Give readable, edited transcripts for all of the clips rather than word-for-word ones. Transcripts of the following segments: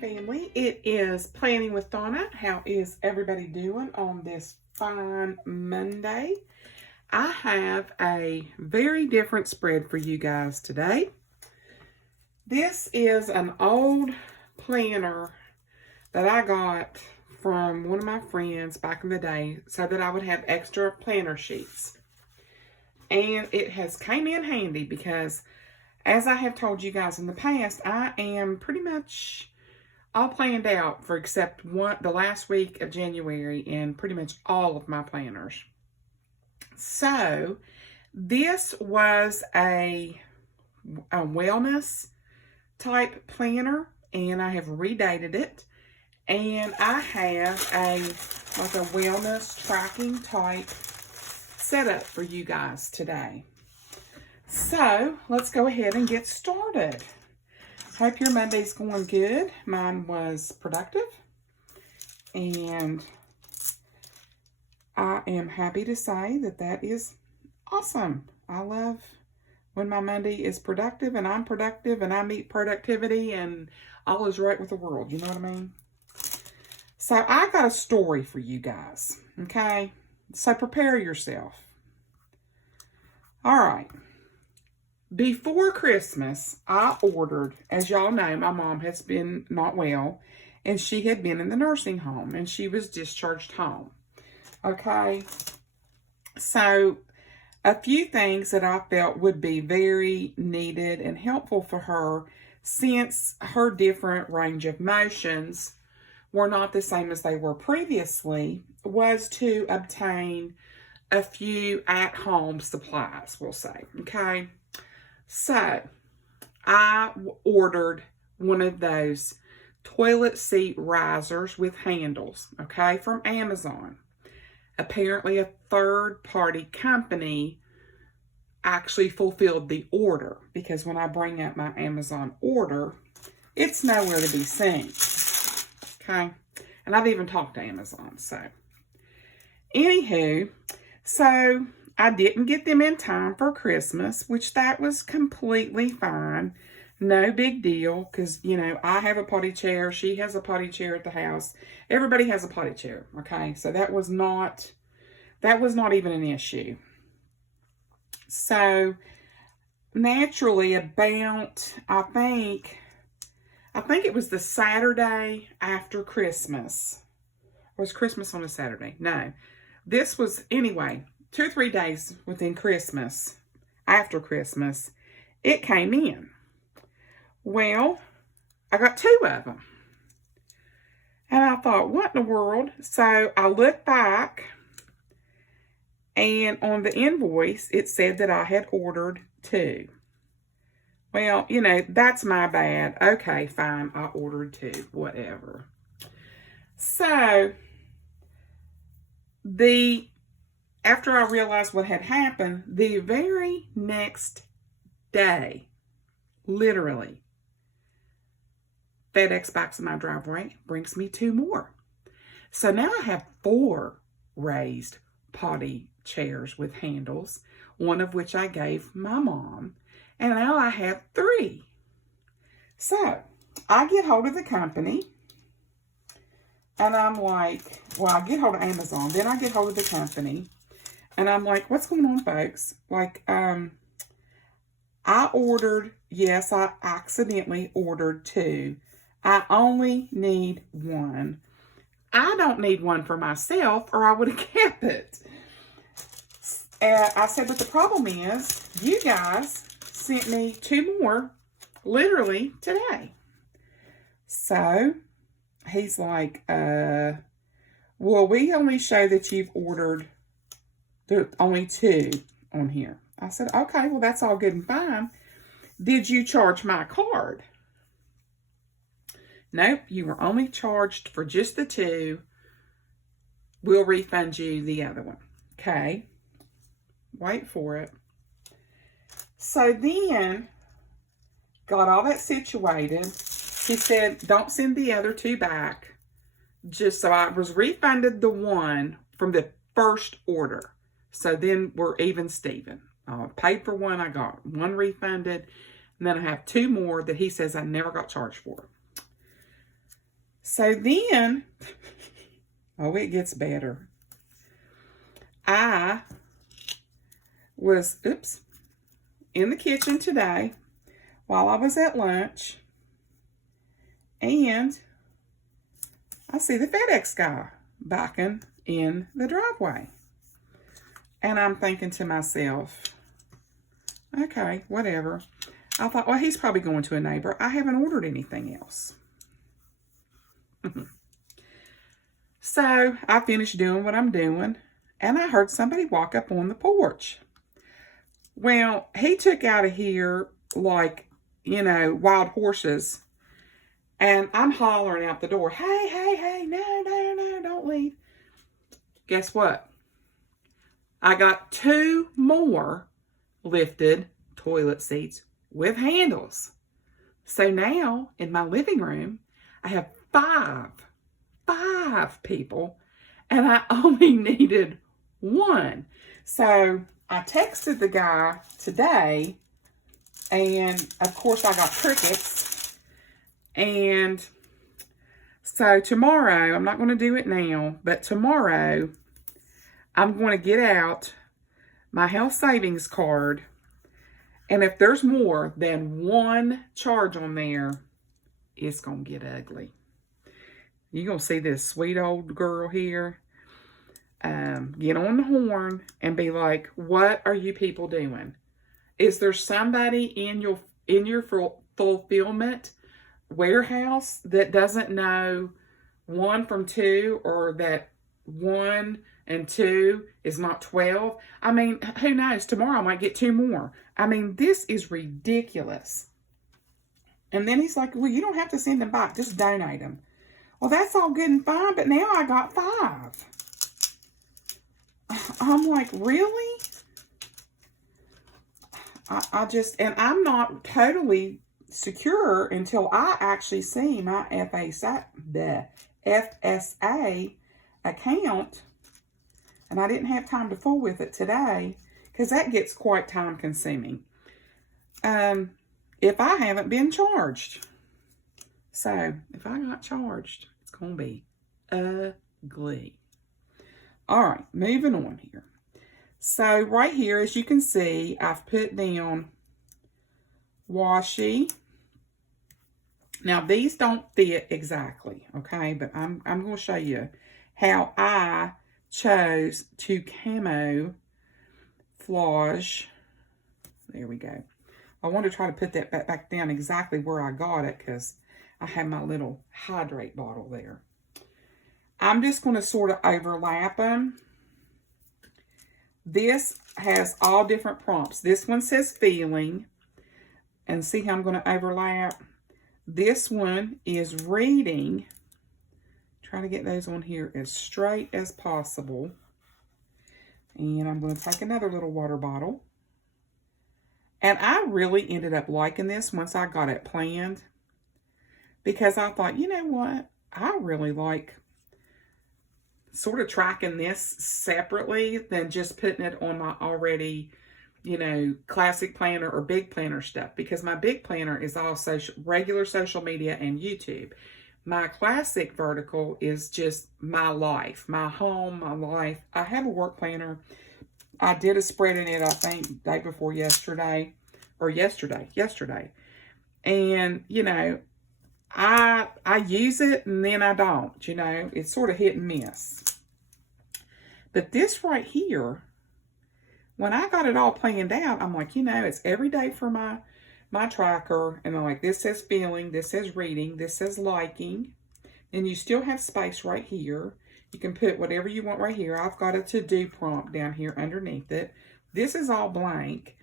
family. It is Planning with Donna. How is everybody doing on this fine Monday? I have a very different spread for you guys today. This is an old planner that I got from one of my friends back in the day so that I would have extra planner sheets. And it has came in handy because, as I have told you guys in the past, I am pretty much all planned out for except the last week of January in pretty much all of my planners. So this was a wellness type planner, and I have redated it, and I have a wellness tracking type setup for you guys today. So let's go ahead and get started. Hope your Monday's going good. Mine was productive, and I am happy to say that is awesome. I love when my Monday is productive and I'm productive and I meet productivity and all is right with the world. You know what I mean? So I got a story for you guys. Okay? So prepare yourself. All right. Before Christmas, I ordered, as y'all know, my mom has been not well, and she had been in the nursing home, and she was discharged home. Okay? So, a few things that I felt would be very needed and helpful for her, since her different range of motions were not the same as they were previously, was to obtain a few at-home supplies, we'll say. Okay? So, I ordered one of those toilet seat risers with handles, okay, from Amazon. Apparently, a third-party company actually fulfilled the order, because when I bring up my Amazon order, it's nowhere to be seen, okay? And I've even talked to Amazon, so. Anywho, so I didn't get them in time for Christmas, which that was completely fine. No big deal, because, you know, I have a potty chair. She has a potty chair at the house. Everybody has a potty chair, okay? So that was not even an issue. So, naturally, about, I think it was the Saturday after Christmas. Was Christmas on a Saturday? No. This was, anyway, 2 or 3 days within Christmas, after Christmas, it came in. Well, I got 2 of them. And I thought, what in the world? So I looked back, and on the invoice, it said that I had ordered 2. Well, you know, that's my bad. Okay, fine, I ordered 2, whatever. So, after I realized what had happened, the very next day, literally, FedEx backs in my driveway, brings me 2 more. So now I have 4 raised potty chairs with handles, one of which I gave my mom, and now I have 3. So I get hold of the company, and I'm like, well, I get hold of Amazon, then I get hold of the company, and I'm like, what's going on, folks? Like, I accidentally ordered 2. I only need 1. I don't need 1 for myself, or I would have kept it. I said, but the problem is, you guys sent me 2 more, literally, today. So, he's like, well, we only show that you've ordered only 2 on here. I said, okay, well, that's all good and fine. Did you charge my card? Nope, you were only charged for just the 2. We'll refund you the other one. Okay. Wait for it. So then, got all that situated. He said, don't send the other 2 back. Just so I was refunded the 1 from the first order. So then we're even Steven. I paid for 1, I got 1 refunded. And then I have 2 more that he says I never got charged for. So then, oh, it gets better. I was, in the kitchen today while I was at lunch, and I see the FedEx guy backing in the driveway. And I'm thinking to myself, okay, whatever. I thought, well, he's probably going to a neighbor. I haven't ordered anything else. So I finished doing what I'm doing, and I heard somebody walk up on the porch. Well, he took out of here like, you know, wild horses. And I'm hollering out the door, hey, hey, hey, no, don't leave. Guess what? I got 2 more lifted toilet seats with handles. So now in my living room, I have 5 people, and I only needed 1. So I texted the guy today, and of course I got crickets. And so tomorrow, I'm not going to do it now, but tomorrow I'm going to get out my health savings card. And if there's more than 1 charge on there, it's going to get ugly. You're going to see this sweet old girl here get on the horn and be like, what are you people doing? Is there somebody in your fulfillment warehouse that doesn't know 1 from 2, or that 1 and 2 is not 12? I mean, who knows? Tomorrow I might get 2 more. I mean, this is ridiculous. And then he's like, well, you don't have to send them back. Just donate them. Well, that's all good and fine, but now I got 5. I'm like, really? I just, and I'm not totally secure until I actually see my FSA account. And I didn't have time to fool with it today, because that gets quite time consuming. If I haven't been charged. So if I got charged, it's going to be ugly. All right, moving on here. So right here, as you can see, I've put down Washi. Now these don't fit exactly, okay? But I'm going to show you how I chose to camouflage. There we go. I want to try to put that back down exactly where I got it, because I have my little hydrate bottle there. I'm just going to sort of overlap them. This has all different prompts. This one says feeling. And see how I'm going to overlap? This one is reading. Try to get those on here as straight as possible. And I'm going to take another little water bottle. And I really ended up liking this once I got it planned, because I thought, you know what? I really like sort of tracking this separately than just putting it on my already, you know, classic planner or big planner stuff, because my big planner is all regular social media and YouTube. My classic vertical is just my life, my home, my life. I have a work planner. I did a spread in it, I think, day before yesterday, or yesterday. And, you know, I use it and then I don't, you know. It's sort of hit and miss. But this right here, when I got it all planned out, I'm like, you know, it's every day for my tracker. And I'm like, this says feeling, this says reading, this says liking. And you still have space right here. You can put whatever you want right here. I've got a to-do prompt down here underneath it. This is all blank.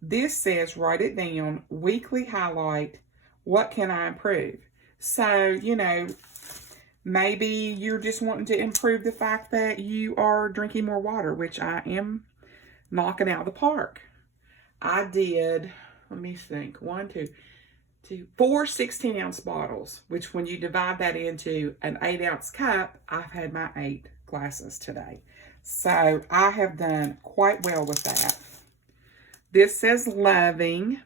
This says, write it down, weekly highlight, what can I improve? So, you know, maybe you're just wanting to improve the fact that you are drinking more water, which I am knocking out of the park. I did, let me think, 4 16-ounce bottles, which when you divide that into an 8-ounce cup, I've had my 8 glasses today. So I have done quite well with that. This says loving.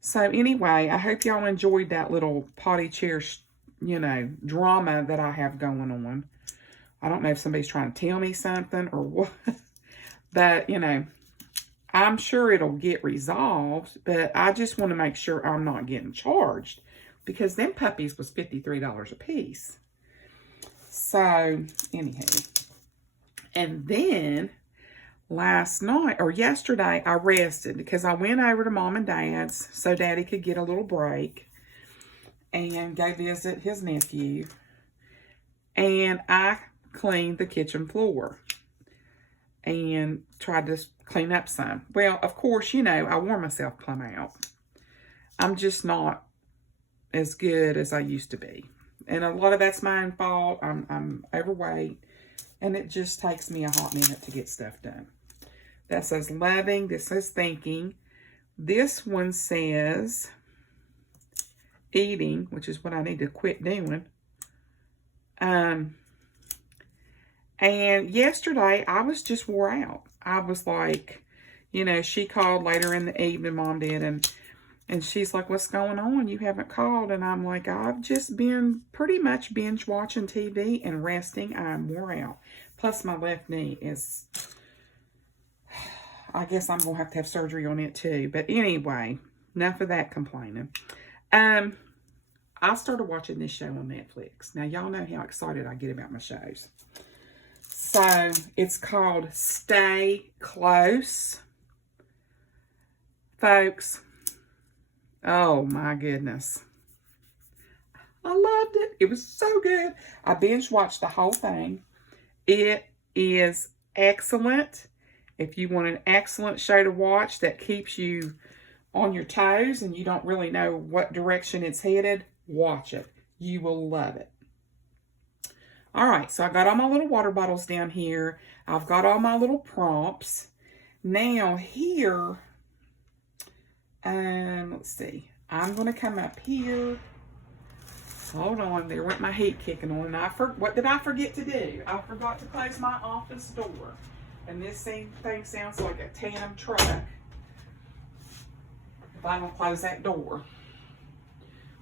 So anyway, I hope y'all enjoyed that little potty chair you know, drama that I have going on. I don't know if somebody's trying to tell me something or what. But, you know, I'm sure it'll get resolved. But I just want to make sure I'm not getting charged. Because them puppies was $53 a piece. So, anywho. And then, last night, or yesterday, I rested. Because I went over to Mom and Dad's so Daddy could get a little break. And go visit his nephew. And I cleaned the kitchen floor and tried to clean up some. Well, of course, you know, I wore myself plumb out. I'm just not as good as I used to be. And a lot of that's my own fault. I'm overweight, and it just takes me a hot minute to get stuff done. That says loving. This says thinking. This one says eating, which is what I need to quit doing. And yesterday, I was just wore out. I was like, you know, she called later in the evening, Mom did, and she's like, what's going on? You haven't called. And I'm like, I've just been pretty much binge watching TV and resting. I'm wore out. Plus, my left knee is, I guess I'm going to have surgery on it too. But anyway, enough of that complaining. I started watching this show on Netflix. Now, y'all know how excited I get about my shows. So, it's called Stay Close. Folks, oh my goodness. I loved it. It was so good. I binge watched the whole thing. It is excellent. If you want an excellent show to watch that keeps you on your toes and you don't really know what direction it's headed, watch it. You will love it. All right, so I got all my little water bottles down here. I've got all my little prompts. Now here, let's see. I'm going to come up here. Hold on, there went my heat kicking on. And what did I forget to do? I forgot to close my office door. And this thing sounds like a tandem truck if I don't close that door.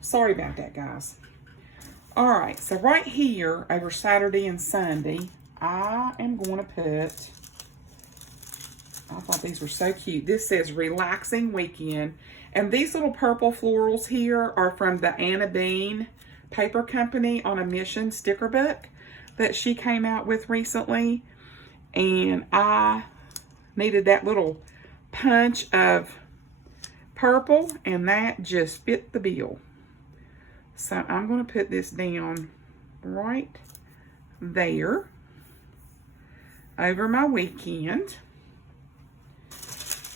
Sorry about that, guys. All right, so right here over Saturday and Sunday, I am going to put, I thought these were so cute. This says Relaxing Weekend. And these little purple florals here are from the Anna Bean Paper Company on a Mission sticker book that she came out with recently. And I needed that little punch of purple, and that just fit the bill. So I'm going to put this down right there over my weekend.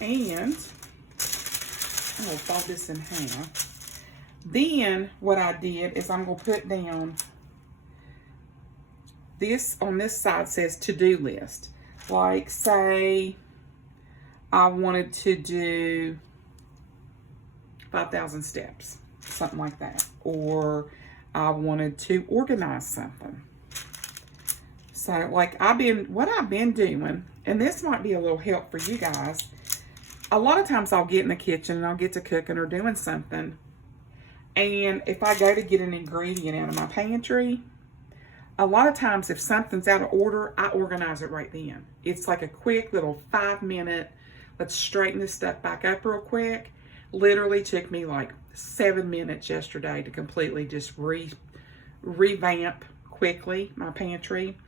And I'll fold this in half. Then what I did is I'm going to put down this on this side says to-do list. Like, say I wanted to do 5,000 steps. Something like that. Or I wanted to organize something. So, like, what I've been doing, and this might be a little help for you guys. A lot of times I'll get in the kitchen and I'll get to cooking or doing something. And if I go to get an ingredient out of my pantry, a lot of times if something's out of order, I organize it right then. It's like a quick little 5-minute, let's straighten this stuff back up real quick. Literally took me like 7 minutes yesterday to completely just revamp quickly my pantry.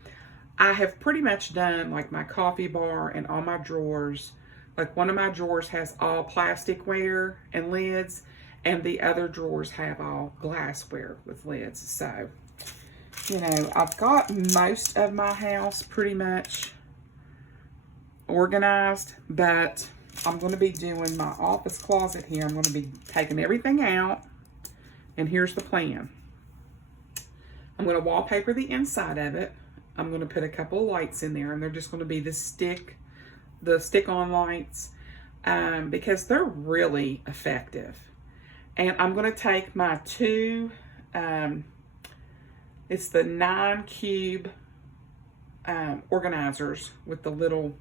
I have pretty much done like my coffee bar and all my drawers. Like one of my drawers has all plasticware and lids, and the other drawers have all glassware with lids. So, you know, I've got most of my house pretty much organized, but I'm going to be doing my office closet here. I'm going to be taking everything out, and here's the plan. I'm going to wallpaper the inside of it. I'm going to put a couple of lights in there, and they're just going to be the stick-on lights, because they're really effective. And I'm going to take my two, it's the 9-cube organizers with the little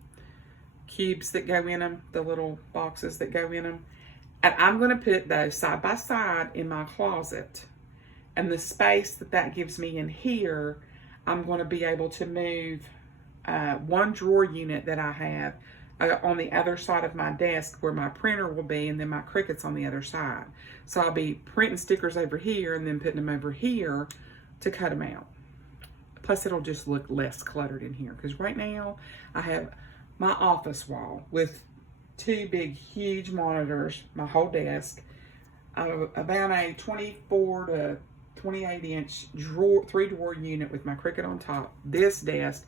cubes that go in them, the little boxes that go in them. And I'm going to put those side by side in my closet. And the space that gives me in here, I'm going to be able to move one drawer unit that I have on the other side of my desk where my printer will be, and then my Cricut's on the other side. So I'll be printing stickers over here and then putting them over here to cut them out. Plus it'll just look less cluttered in here, because right now I have my office wall with two big huge monitors, my whole desk, about a 24 to 28 inch drawer, 3-drawer unit with my Cricut on top, this desk,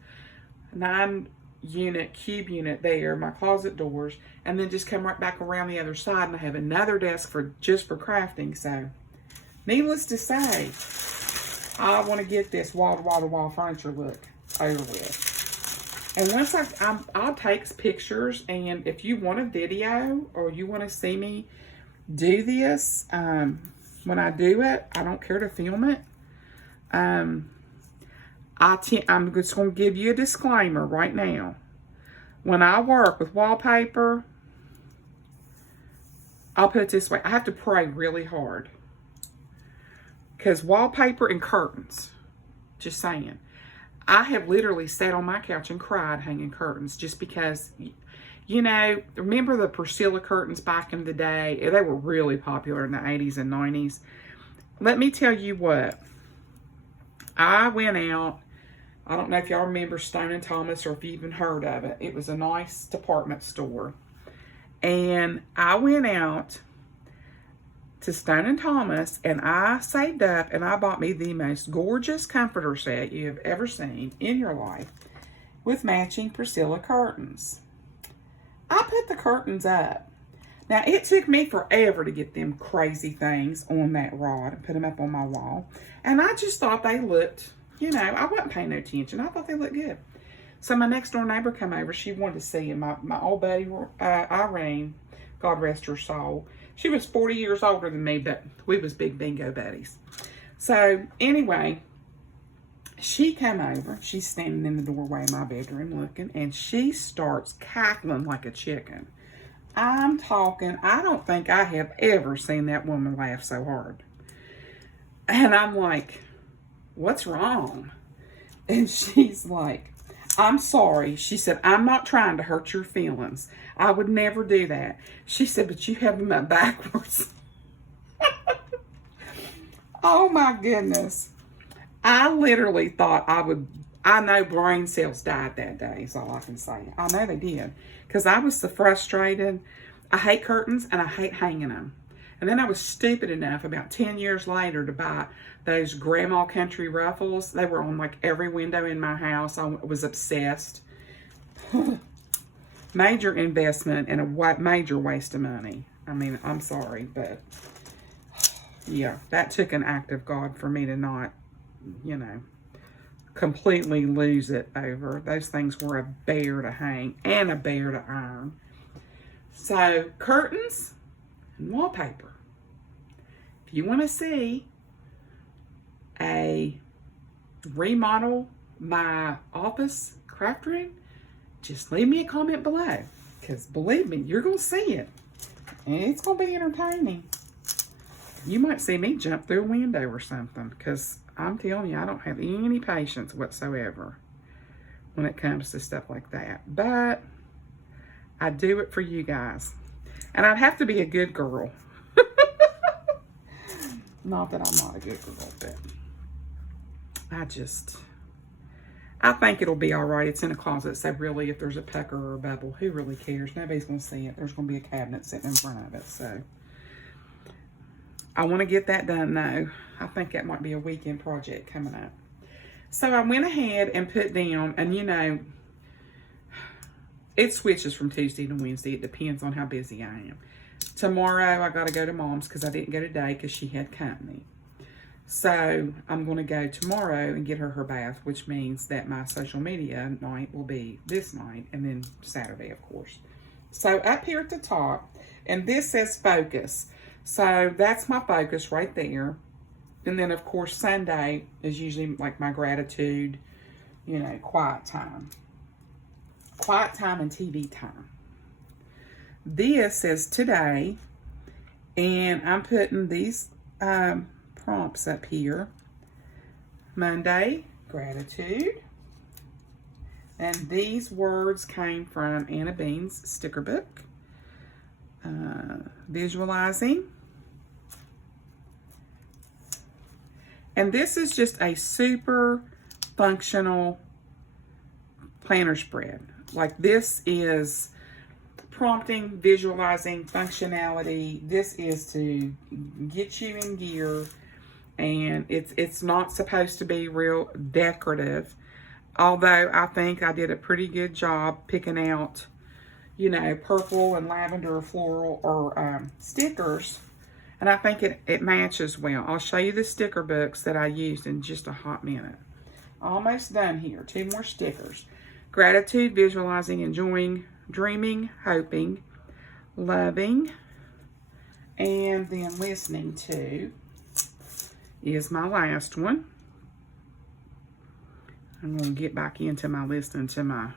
9-unit cube unit there, my closet doors, and then just come right back around the other side, and I have another desk just for crafting. So needless to say, I want to get this wall-to-wall furniture look over with. And once I'll take pictures, and if you want a video or you want to see me do this, when I do it, I don't care to film it. I'm just going to give you a disclaimer right now. When I work with wallpaper, I'll put it this way, I have to pray really hard. Because wallpaper and curtains, just saying. I have literally sat on my couch and cried hanging curtains just because, you know, remember the Priscilla curtains back in the day? They were really popular in the 80s and 90s. Let me tell you what. I went out, I don't know if y'all remember Stone & Thomas or if you even heard of it. It was a nice department store. And I went out to Stone & Thomas, and I saved up and I bought me the most gorgeous comforter set you have ever seen in your life with matching Priscilla curtains. I put the curtains up. Now, it took me forever to get them crazy things on that rod and put them up on my wall. And I just thought they looked, you know, I wasn't paying no attention. I thought they looked good. So my next door neighbor come over. She wanted to see them. My old buddy, Irene, God rest her soul. She was 40 years older than me, but we was big bingo buddies. So anyway, she came over. She's standing in the doorway of my bedroom looking, and she starts cackling like a chicken. I'm talking, I don't think I have ever seen that woman laugh so hard. And I'm like, what's wrong? And she's like, I'm sorry. She said, I'm not trying to hurt your feelings. I would never do that. She said, but you have them up backwards. Oh my goodness. I literally thought I know brain cells died that day is all I can say. I know they did. Because I was so frustrated. I hate curtains and I hate hanging them. And then I was stupid enough about 10 years later to buy those Grandma Country ruffles. They were on like every window in my house. I was obsessed. Major investment and a major waste of money. I mean, I'm sorry, but yeah, that took an act of God for me to not, you know, completely lose it over. Those things were a bear to hang and a bear to iron. So, curtains and wallpaper. If you want to see a remodel my office craft room, just leave me a comment below. Because believe me, you're going to see it. And it's going to be entertaining. You might see me jump through a window or something. Because I'm telling you, I don't have any patience whatsoever when it comes to stuff like that. But I do it for you guys. And I'd have to be a good girl. Not that I'm not a good girl, but I think it'll be all right. It's in a closet, so really, if there's a pucker or a bubble, who really cares? Nobody's going to see it. There's going to be a cabinet sitting in front of it, so I want to get that done, though. I think that might be a weekend project coming up. So I went ahead and put down, and you know, it switches from Tuesday to Wednesday. It depends on how busy I am. Tomorrow, I got to go to Mom's because I didn't go today because she had company. So I'm going to go tomorrow and get her bath, which means that my social media night will be this night and then Saturday, of course. So up here at the top, and this says focus. So that's my focus right there. And then, of course, Sunday is usually like my gratitude, you know, quiet time. Quiet time and TV time. This says today, and I'm putting these prompts up here. Monday, gratitude. And these words came from Anna Bean's sticker book. Visualizing. And this is just a super functional planner spread. Like, this is prompting, visualizing, functionality. This is to get you in gear, and it's not supposed to be real decorative, although I think I did a pretty good job picking out, you know, purple and lavender or floral or stickers, and I think it matches well. I'll show you the sticker books that I used in just a hot minute. Almost done here. 2 more stickers. Gratitude, visualizing, enjoying, dreaming, hoping, loving, and then listening to is my last one. I'm going to get back into my listening to my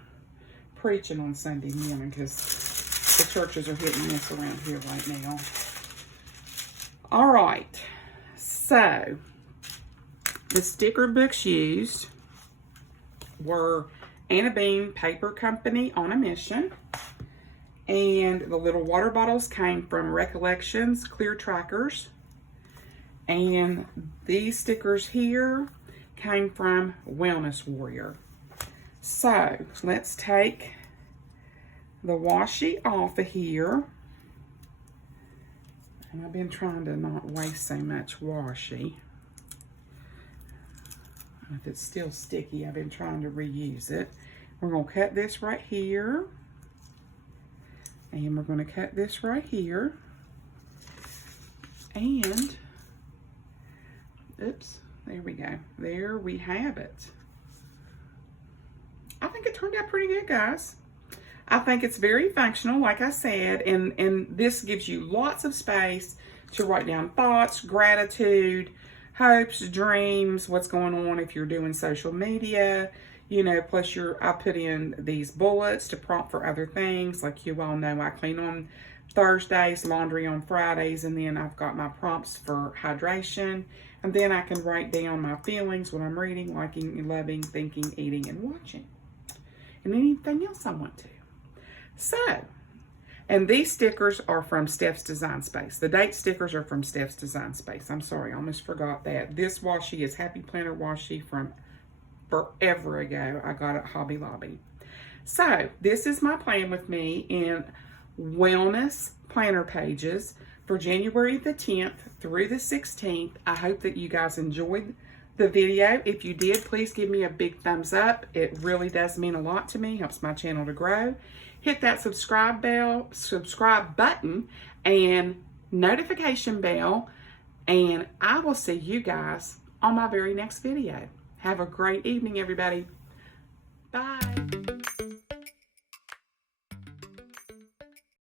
preaching on Sunday morning, because the churches are hitting this around here right now. All right, so the sticker books used were Anna Bean Paper Company on a Mission, and the little water bottles came from Recollections Clear Trackers, and these stickers here came from Wellness Warrior. So let's take the washi off of here, and I've been trying to not waste so much washi. If it's still sticky, I've been trying to reuse it. We're going to cut this right here. And we're going to cut this right here. And, oops, there we go. There we have it. I think it turned out pretty good, guys. I think it's very functional, like I said, and this gives you lots of space to write down thoughts, gratitude, hopes, dreams, what's going on if you're doing social media, you know, plus I put in these bullets to prompt for other things. Like you all know, I clean on Thursdays, laundry on Fridays, and then I've got my prompts for hydration, and then I can write down my feelings, what I'm reading, liking, loving, thinking, eating, and watching, and anything else I want to. So, and these stickers are from Steph's Design Space. The date stickers are from Steph's Design Space. I'm sorry, I almost forgot that. This washi is Happy Planner washi from forever ago. I got it at Hobby Lobby. So, this is my plan with me in Wellness Planner pages for January the 10th through the 16th. I hope that you guys enjoyed the video. If you did, please give me a big thumbs up. It really does mean a lot to me. Helps my channel to grow. Hit that subscribe button and notification bell, and I will see you guys on my very next video. Have a great evening, everybody. Bye.